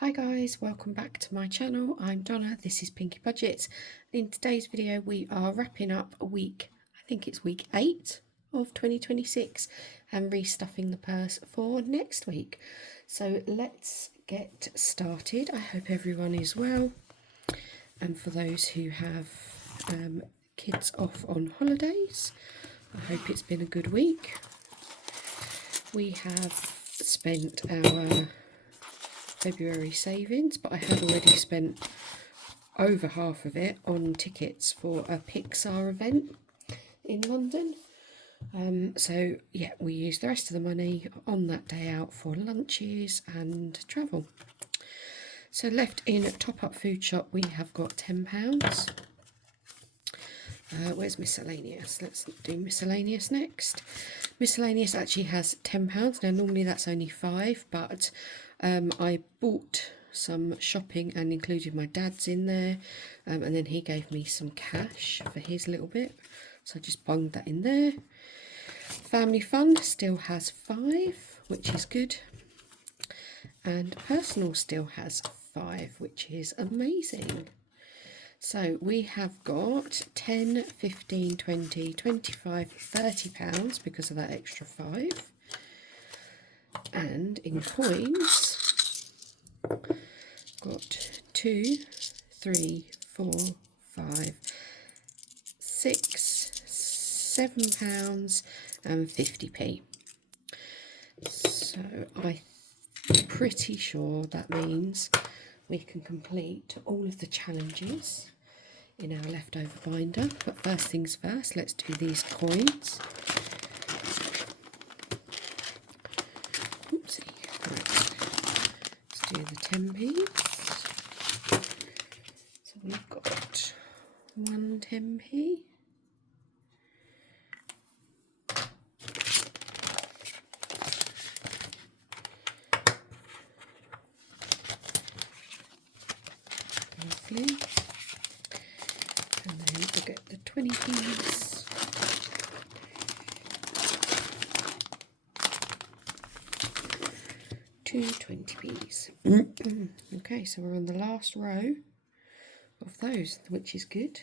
Hi guys, welcome back to my channel. I'm Donna, this is Pinky Budgets. In today's video we are wrapping up a week, I think it's week 8 of 2026 and restuffing the purse for next week. So let's get started. I hope everyone is well, and for those who have kids off on holidays, I hope it's been a good week. We have spent our February savings, but I had already spent over half of it on tickets for a Pixar event in London. So yeah, we used the rest of the money on that day out for lunches and travel. So left in Top Up Food Shop we have got £10. Where's miscellaneous? Let's do miscellaneous next. Miscellaneous actually has £10. Now normally that's only 5, but I bought some shopping and included my dad's in there, and then he gave me some cash for his little bit, so I just bunged that in there. Family Fun still has 5, which is good, and Personal still has 5, which is amazing. So we have got 10, 15, 20, 25, £30 because of that extra 5. And in coins, got 2, 3, 4, 5, 6, £7 and 50p. So I'm pretty sure that means we can complete all of the challenges in our leftover binder. But first things first, let's do these coins. Oopsie. Right. Let's do the 10p's. So we've got 1 10p. Lovely. And then we'll get the 20p's. Two 20p's. Okay, so we're on the last row of those, which is good.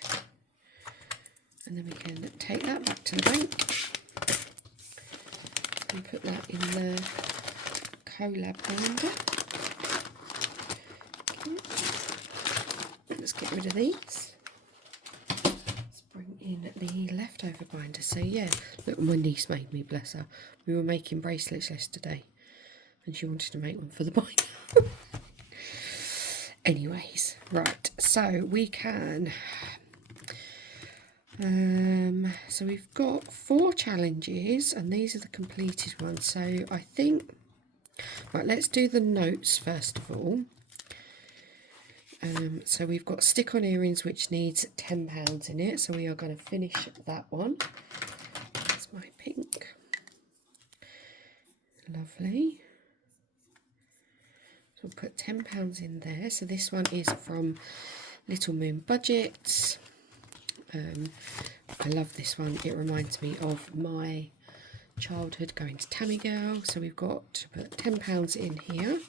And then we can take that back to the bank and put that in the collab binder. Okay. Let's get rid of these. Let's bring in the leftover binder. So yeah, look what my niece made me, bless her. We were making bracelets yesterday and she wanted to make one for the binder. Anyways, right, so we can so we've got 4 challenges and these are the completed ones. So I think, right, let's do the notes first of all. So we've got stick-on earrings, which needs £10 in it, so we are going to finish that one. That's my pink. Lovely. So we'll put £10 in there. So this one is from Little Moon Budgets. I love this one. It reminds me of my childhood going to Tammy Girl. So we've got to put £10 in here.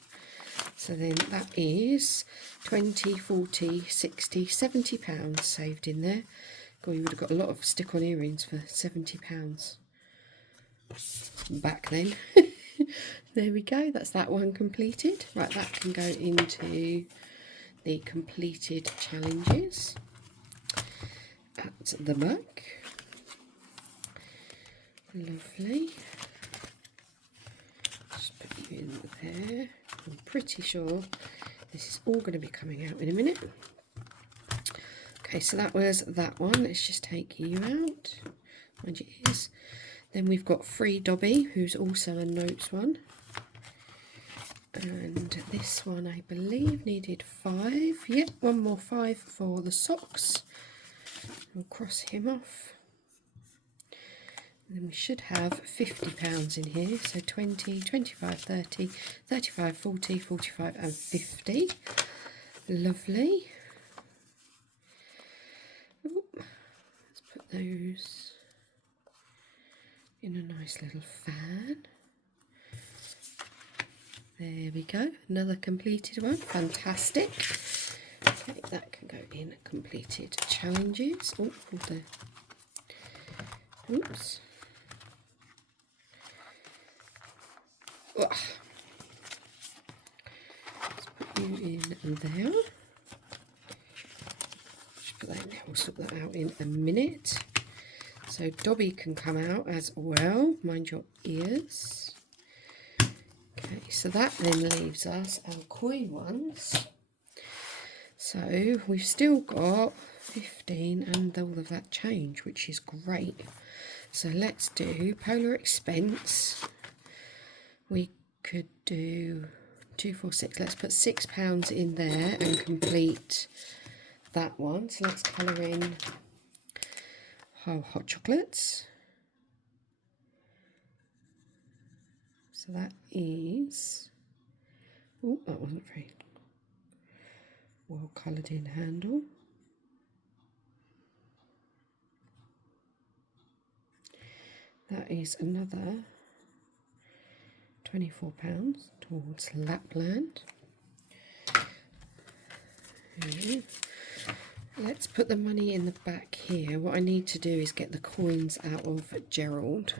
So then that is 20, 40, 60, £70 saved in there. God, you would have got a lot of stick-on earrings for £70 back then. There we go, that's that one completed. Right, that can go into the completed challenges at the back. Lovely. Just put you in there. I'm pretty sure this is all going to be coming out in a minute. Okay, so that was that one. Let's just take you out. Mind your ears. Then we've got Free Dobby, who's also a notes one. And this one, I believe, needed 5. Yep, one more 5 for the socks. We'll cross him off. And then we should have £50 in here. So 20, 25, 30, 35, 40, 45 and 50. Lovely. Ooh, let's put those in a nice little fan. There we go, another completed one, fantastic. Okay, that can go in completed challenges. Oh, the, oops. Ugh. Let's put you in there. Just put that in there, we'll sort that out in a minute. So Dobby can come out as well, mind your ears. Okay, so that then leaves us our coin ones. So we've still got 15 and all of that change, which is great. So let's do Polar Expense. We could do 2, 4, 6. Let's put £6 in there and complete that one. So let's colour in hot chocolates. So that is, oh, that wasn't very well coloured in handle. That is another £24 towards Lapland. Let's put the money in the back here. What I need to do is get the coins out of Gerald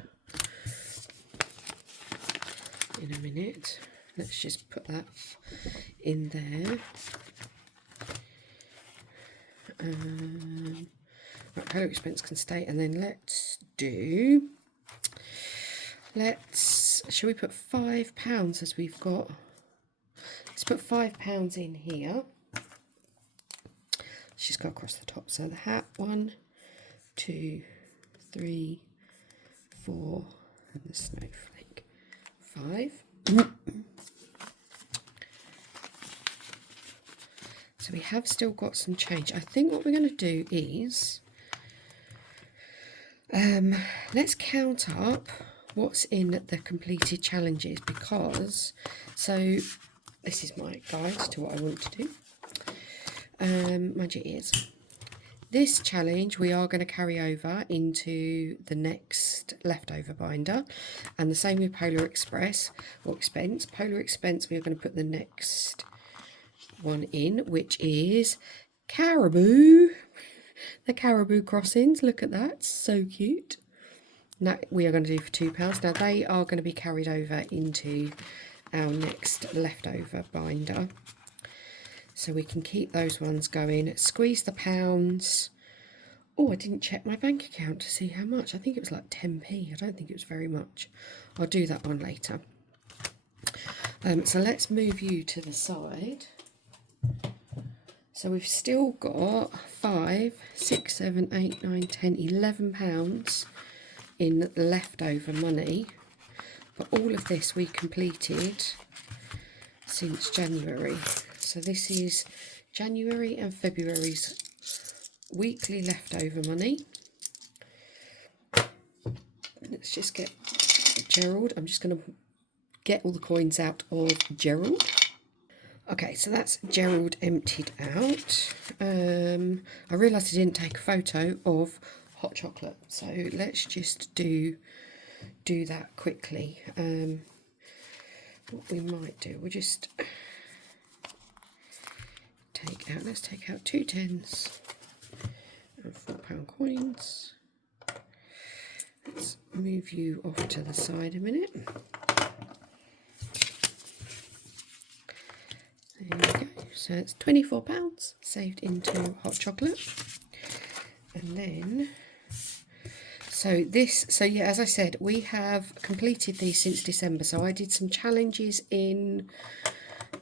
in a minute. Let's just put that in there. Right, Polar Expense can stay, and then shall we put £5 as we've got? Let's put £5 in here. Let's just go across the top. So the hat, 1, 2, 3, 4, and the snowflake, 5. So we have still got some change. I think what we're going to do is let's count up what's in the completed challenges, because so this is my guide to what I want to do. Mind your ears. This challenge we are going to carry over into the next leftover binder, and the same with Polar Express or Expense. Polar Expense, we are going to put the next one in, which is Caribou. The Caribou crossings, look at that, so cute. That we are going to do for £2. Now they are going to be carried over into our next leftover binder, so we can keep those ones going. Squeeze the pounds. Oh, I didn't check my bank account to see how much. I think it was like 10p. I don't think it was very much. I'll do that one later. So let's move you to the side. So we've still got 5, 6, 7, 8, 9, 10, £11 in leftover money. But all of this we completed since January. So this is January and February's weekly leftover money. Let's just get Gerald. I'm just going to get all the coins out of Gerald. Okay, so that's Gerald emptied out. I realised I didn't take a photo of hot chocolate, so let's just do that quickly. What we might do, we'll just let's take out 2 10s and £4 coins. Let's move you off to the side a minute. There we go. So it's £24 saved into hot chocolate. And then, so yeah, as I said, we have completed these since December. So I did some challenges in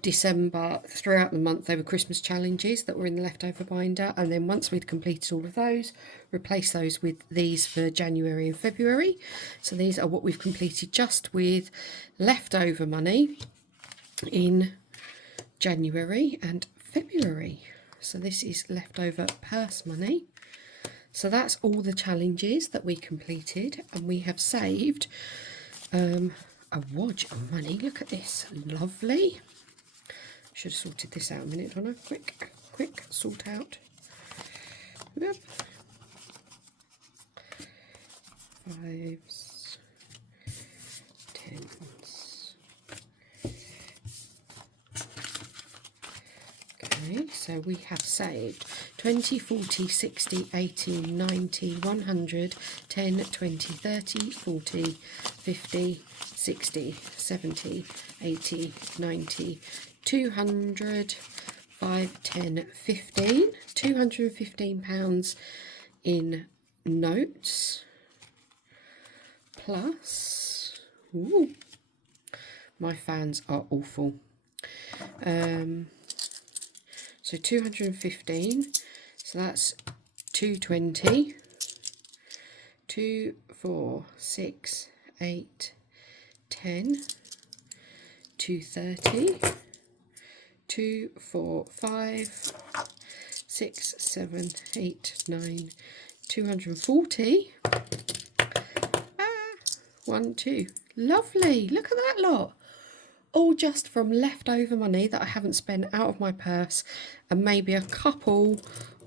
December throughout the month. They were Christmas challenges that were in the leftover binder, and then once we'd completed all of those, replace those with these for January and February. So these are what we've completed just with leftover money in January and February. So this is leftover purse money. So that's all the challenges that we completed, and we have saved a wodge of money. Look at this, lovely. Should have sorted this out a minute, don't I? Quick, sort out. Yep. 5s, 10s, So we have saved 20, 40, 60, 80, 90, 100, 10, 20, 30, 40, 50, 60, 70, 80, 90, 200, 5, 10, 15, £215 in notes, plus, ooh, my fans are awful. So 215, so that's 220, 2, 4, 6, 8, 10, 230, 2, 4, 5, 6, 7, 8, 9, 240. 1, 2. Lovely. Look at that lot. All just from leftover money that I haven't spent out of my purse, and maybe a couple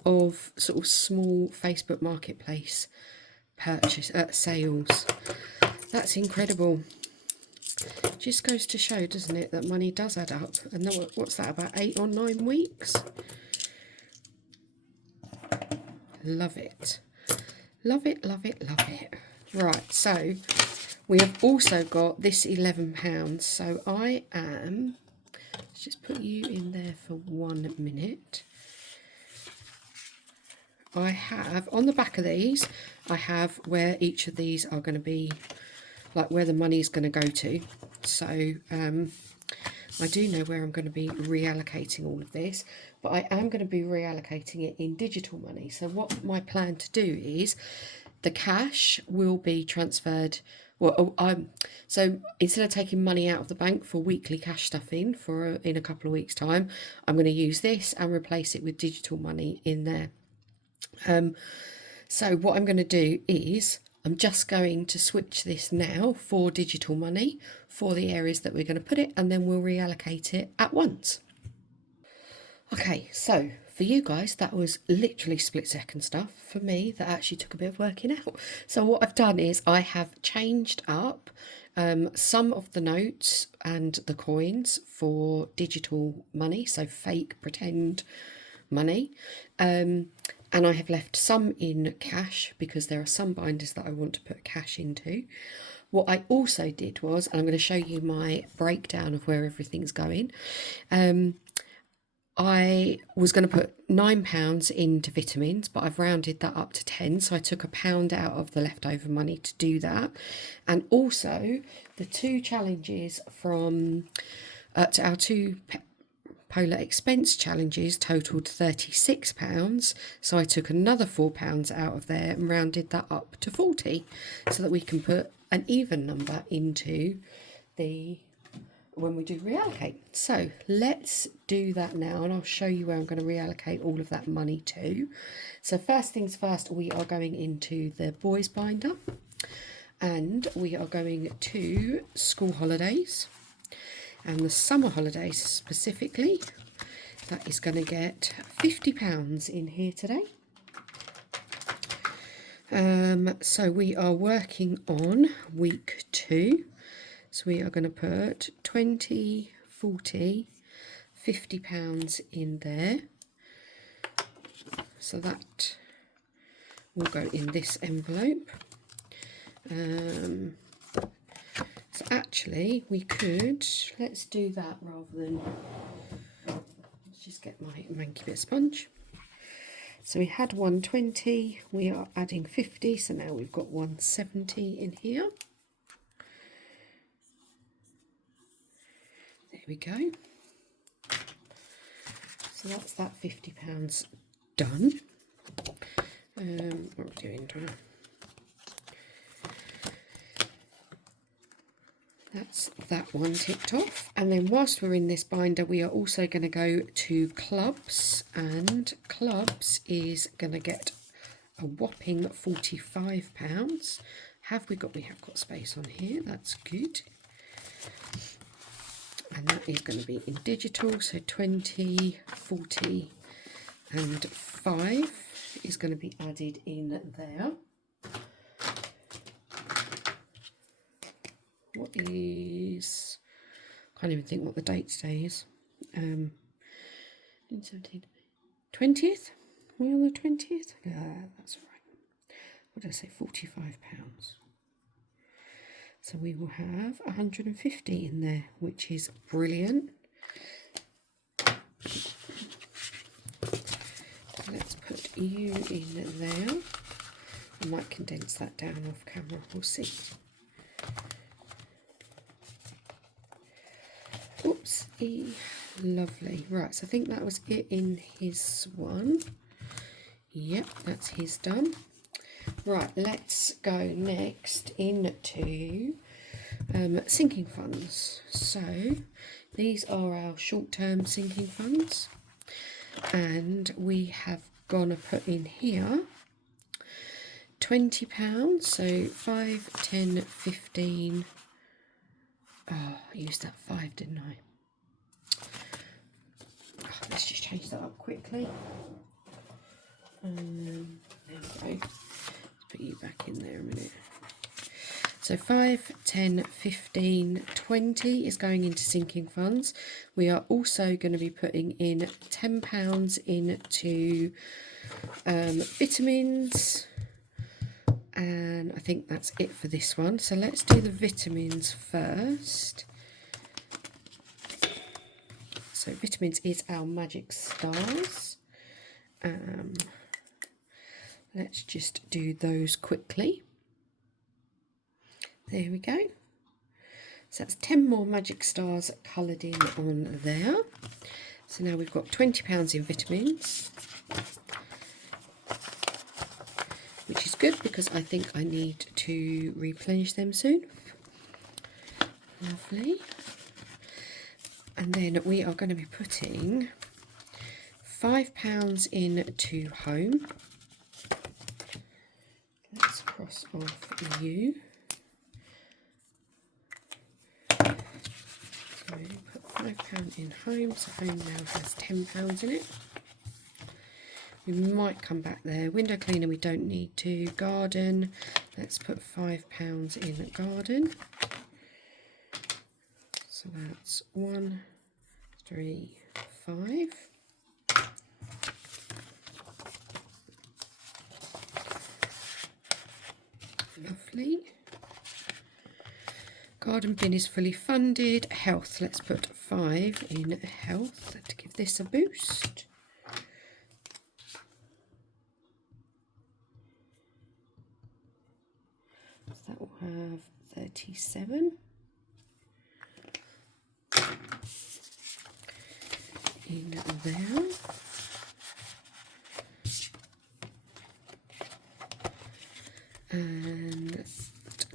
of sort of small Facebook Marketplace sales. That's incredible. Just goes to show, doesn't it, that money does add up. And then what's that, about 8 or 9 weeks? Love it. Love it, love it, love it. Right, so we have also got this £11. So I am, let's just put you in there for 1 minute. I have, on the back of these, I have where each of these are going to be, like where the money is going to go to. So I do know where I'm going to be reallocating all of this, but I am going to be reallocating it in digital money. So what my plan to do is the cash will be transferred. Well, so instead of taking money out of the bank for weekly cash stuff in a couple of weeks' time, I'm going to use this and replace it with digital money in there. So what I'm going to do is I'm just going to switch this now for digital money for the areas that we're going to put it, and then we'll reallocate it at once. Okay, so for you guys, that was literally split-second stuff. For me, that actually took a bit of working out. So what I've done is I have changed up some of the notes and the coins for digital money, so fake pretend money. And I have left some in cash because there are some binders that I want to put cash into. What I also did was, and I'm going to show you my breakdown of where everything's going. I was going to put £9 into vitamins, but I've rounded that up to 10. So I took £1 out of the leftover money to do that. And also the 2 challenges from to our 2 Polar Expense challenges totaled £36, so I took another £4 out of there and rounded that up to 40, so that we can put an even number into the when we do reallocate. So let's do that now, and I'll show you where I'm going to reallocate all of that money to. So first things first, we are going into the boys binder, and we are going to school holidays. And the summer holidays specifically, that is going to get £50 in here today. So we are working on week 2. So we are going to put 20, 40, £50 in there. So that will go in this envelope. So actually we could, let's do that rather than, let's just get my manky bit of sponge. So we had 120, we are adding 50, so now we've got 170 in here. There we go. So that's that £50 done. What are we doing, Donna? That's that one ticked off. And then whilst we're in this binder, we are also going to go to clubs, and clubs is going to get a whopping £45. We have got space on here, that's good. And that is going to be in digital, so 20, 40 and 5 is going to be added in there. What is, can't even think what the date today is. 17. 20th. We're on the 20th. That's right. What did I say? £45. So we will have 150 in there, which is brilliant. Let's put you in there. I might condense that down off camera, we'll see. Oopsie, lovely. Right, so I think that was it in his one. Yep, that's his done. Right, let's go next into sinking funds. So these are our short-term sinking funds, and we have gone to put in here £20, so 5, 10, 15. Oh, I used that 5, didn't I? Oh, let's just change that up quickly. There we go. Let's put you back in there a minute. So 5, 10, 15, 20 is going into sinking funds. We are also going to be putting in £10 into vitamins. And I think that's it for this one. So let's do the vitamins first. So vitamins is our Magic Stars. Let's just do those quickly. There we go. So that's 10 more Magic Stars coloured in on there. So now we've got £20 in vitamins, which is good because I think I need to replenish them soon. Lovely. And then we are going to be putting £5 into home. Let's cross off you. So we put £5 in home, so home now has £10 in it. We might come back there. Window cleaner we don't need to. Garden, let's put £5 in garden. So that's 1, 3, 5. Lovely. Garden bin is fully funded. Health, let's put 5 in health to give this a boost. So that will have 37 in there. And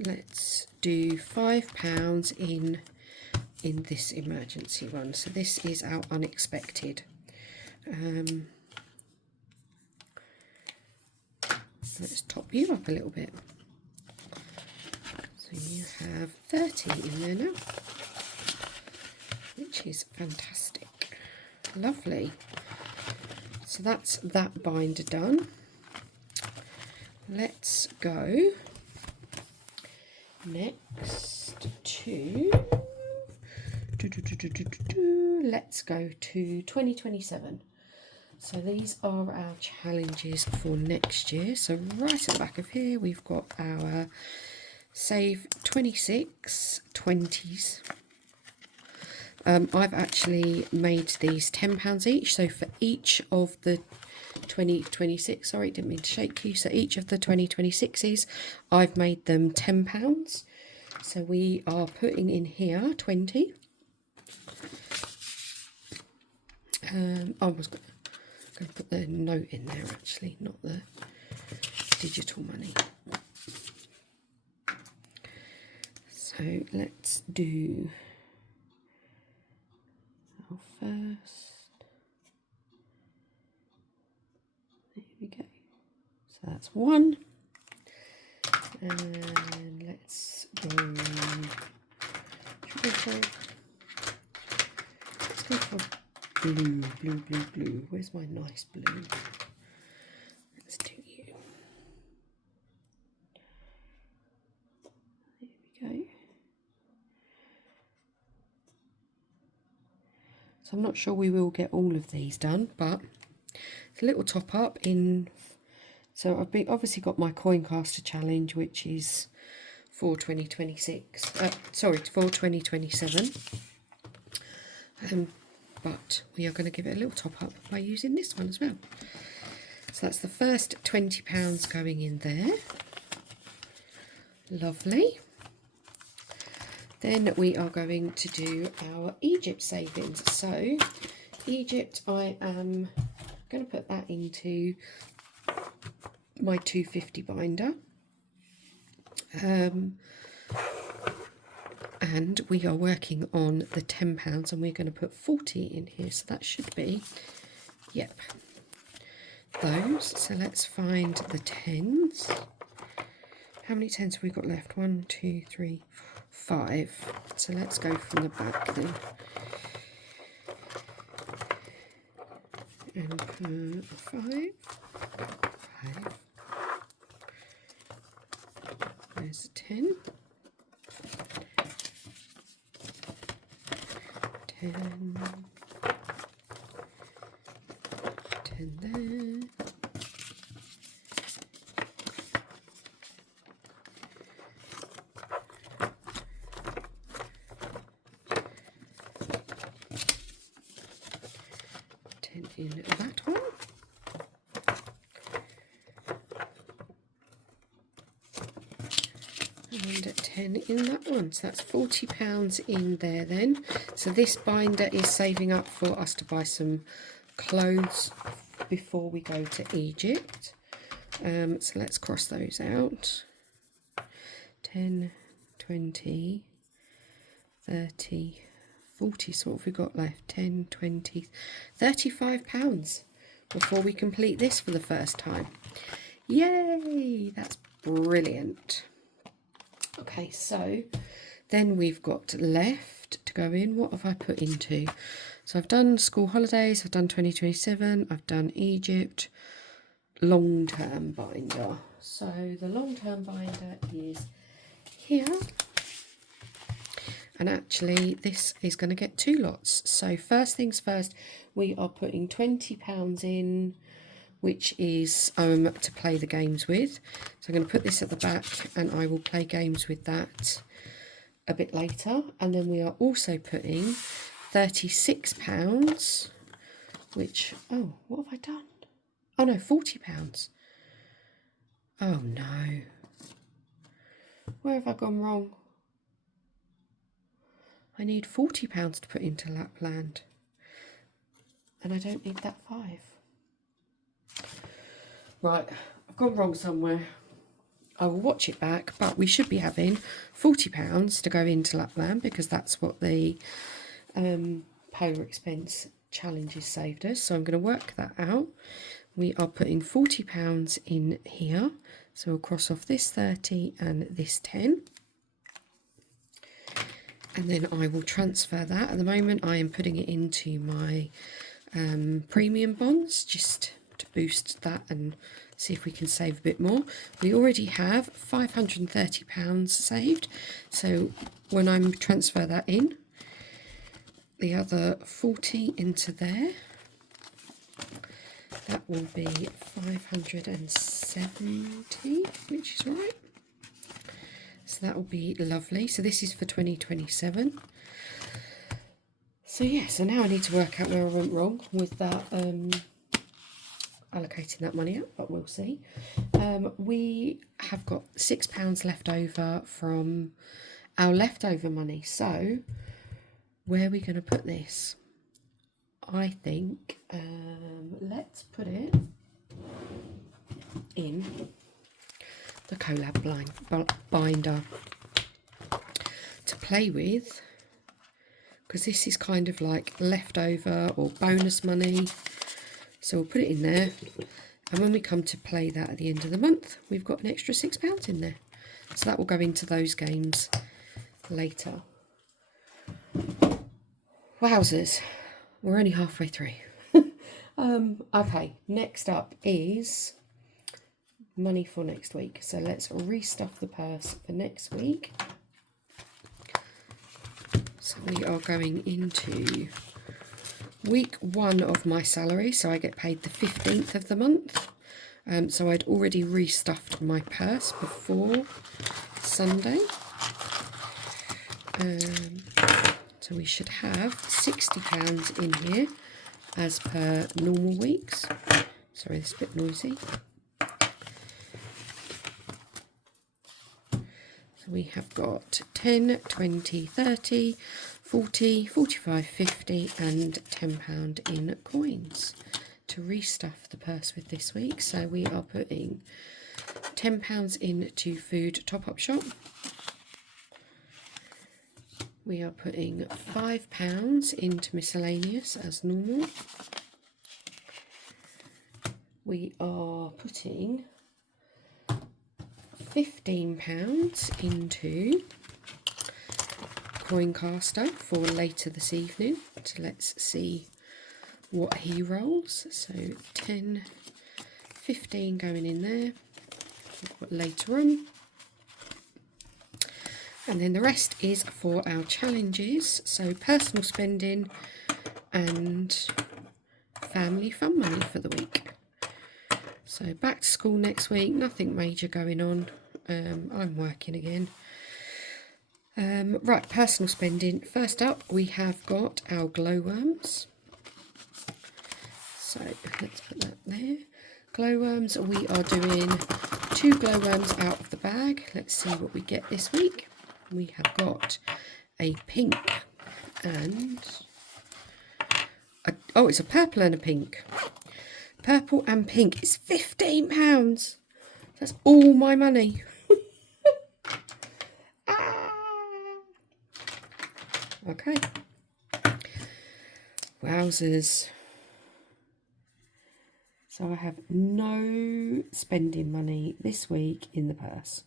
let's do £5 in this emergency one. So this is our unexpected. Let's top you up a little bit. So you have 30 in there now, which is fantastic. Lovely. So that's that binder done. Let's go next to let's go to 2027. So these are our challenges for next year. So right at the back of here we've got our save 26 20s. I've actually made these £10 each, so for each of the 2026, sorry, didn't mean to shake you, so each of the 2026s I've made them £10. So we are putting in here 20. I was going to put the note in there actually, not the digital money. So let's do our first. There we go. So that's 1. And let's go. Let's go for blue. Where's my nice blue? Let's do you. There we go. So I'm not sure we will get all of these done, but It's a little top up in, so I've obviously got my Coincaster challenge, which is for 2026, for 2027. But we are going to give it a little top up by using this one as well. So that's the first £20 going in there. Lovely. Then we are going to do our Egypt savings. So Egypt, I am going to put that into my 250 binder. And we are working on the £10 and we're going to put 40 in here. So that should be, yep, those. So let's find the 10s. How many 10s have we got left? 1, 2, 3, 5. So let's go from the back then. And put 5. There's a 10. 10. 10 there. 10 in that one. And 10 in that one. So that's £40 in there then. So this binder is saving up for us to buy some clothes before we go to Egypt. So let's cross those out. 10, 20, 30, 40. So what have we got left? 10, 20, £35 before we complete this for the first time. Yay! That's brilliant. Okay, so then we've got left to go in. What have I put into? So I've done school holidays, I've done 2027, I've done Egypt, long-term binder. So the long-term binder is here. And actually this is going to get 2 lots. So first things first, we are putting £20 in, which is to play the games with. So I'm going to put this at the back and I will play games with that a bit later. And then we are also putting £36, which, oh, what have I done? Oh no, £40. Oh no. Where have I gone wrong? I need £40 to put into Lapland. And I don't need that 5. Right, I've gone wrong somewhere. I will watch it back, but we should be having £40 to go into Lapland because that's what the Polar Expense challenge has saved us. So I'm going to work that out. We are putting £40 in here. So we'll cross off this 30 and this 10. And then I will transfer that. At the moment I am putting it into my premium bonds just to boost that and see if we can save a bit more. We already have £530 saved, so when I transfer that in, the other 40 into there, that will be 570, which is right. So that will be lovely. So this is for 2027. So yeah, so now I need to work out where I went wrong with that allocating that money up, but we'll see. We have got £6 left over from our leftover money. So where are we going to put this? I think let's put it in the collab binder to play with, because this is kind of like leftover or bonus money. So we'll put it in there, and when we come to play that at the end of the month, we've got an extra £6 in there. So that will go into those games later. Wowzers, we're only halfway through. Okay, next up is money for next week. So let's restuff the purse for next week. So we are going into week 1 of my salary, so I get paid the 15th of the month. So I'd already restuffed my purse before Sunday. So we should have £60 in here as per normal weeks. Sorry, it's a bit noisy. So we have got 10, 20, 30, 40, 45, 50 and £10 in coins to restuff the purse with this week. So we are putting £10 into Food Top-Up Shop. We are putting £5 into miscellaneous as normal. We are putting £15 into Coincaster for later this evening. So let's see what he rolls. So 10, 15 going in there later on. And then the rest is for our challenges, so personal spending and family fun money for the week. So back to school next week, nothing major going on. I'm working again. Right, personal spending. First up, we have got our glowworms. So let's put that there. Glowworms, we are doing 2 glowworms out of the bag. Let's see what we get this week. We have got a pink and it's a purple and a pink. Purple and pink is £15. That's all my money. Okay. Wowzers. So I have no spending money this week in the purse.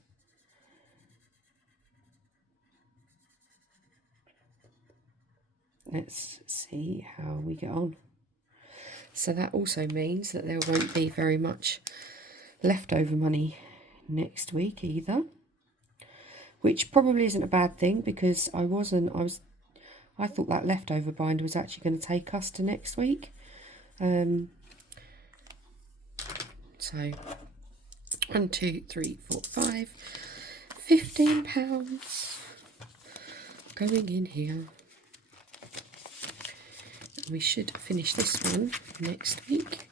Let's see how we get on. So that also means that there won't be very much leftover money next week either, which probably isn't a bad thing, because I thought that leftover binder was actually going to take us to next week. So 1, 2, 3, 4, 5, £15 going in here. We should finish this one next week.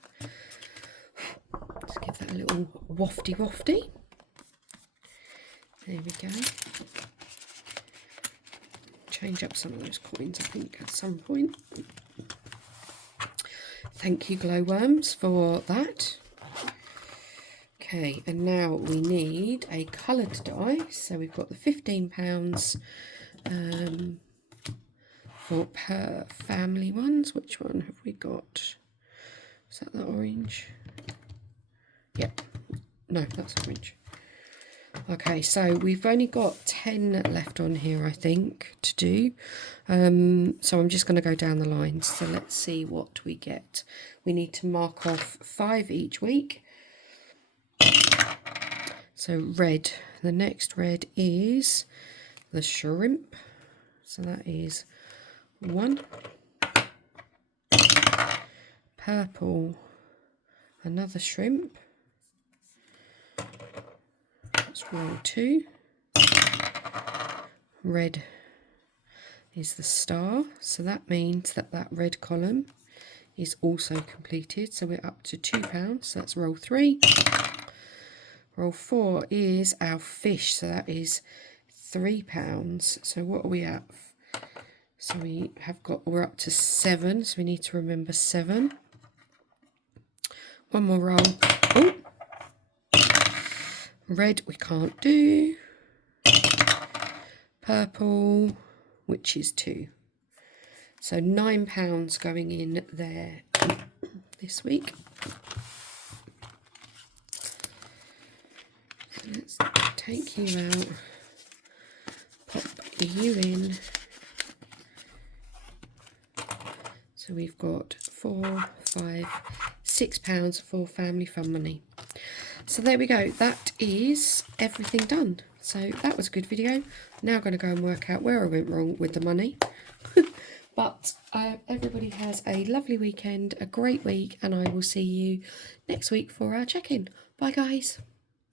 Let's give that a little wafty. There we go. Change up some of those coins, I think, at some point. Thank you, glowworms, for that. Okay, and now we need a coloured die. So we've got the £15 for per family ones. Which one have we got? Is that the orange? Yep. No, that's orange. Okay, so we've only got 10 left on here, I think, to do. So I'm just going to go down the lines. So let's see what we get. We need to mark off 5 each week. So red. The next red is the shrimp. So that is 1. Purple, another shrimp. Let's roll 2. Red is the star, so that means that that red column is also completed. So we're up to £2. So let's roll 3. Roll 4 is our fish, so that is £3. So what are we at? So we're up to 7, so we need to remember 7. One more roll. Oh, red we can't do. Purple, which is 2. So £9 going in there this week. So let's take you out, pop you in. So we've got 4, 5, £6 for family fun money. So there we go. That is everything done. So that was a good video. Now I'm going to go and work out where I went wrong with the money. But everybody has a lovely weekend, a great week, and I will see you next week for our check-in. Bye guys.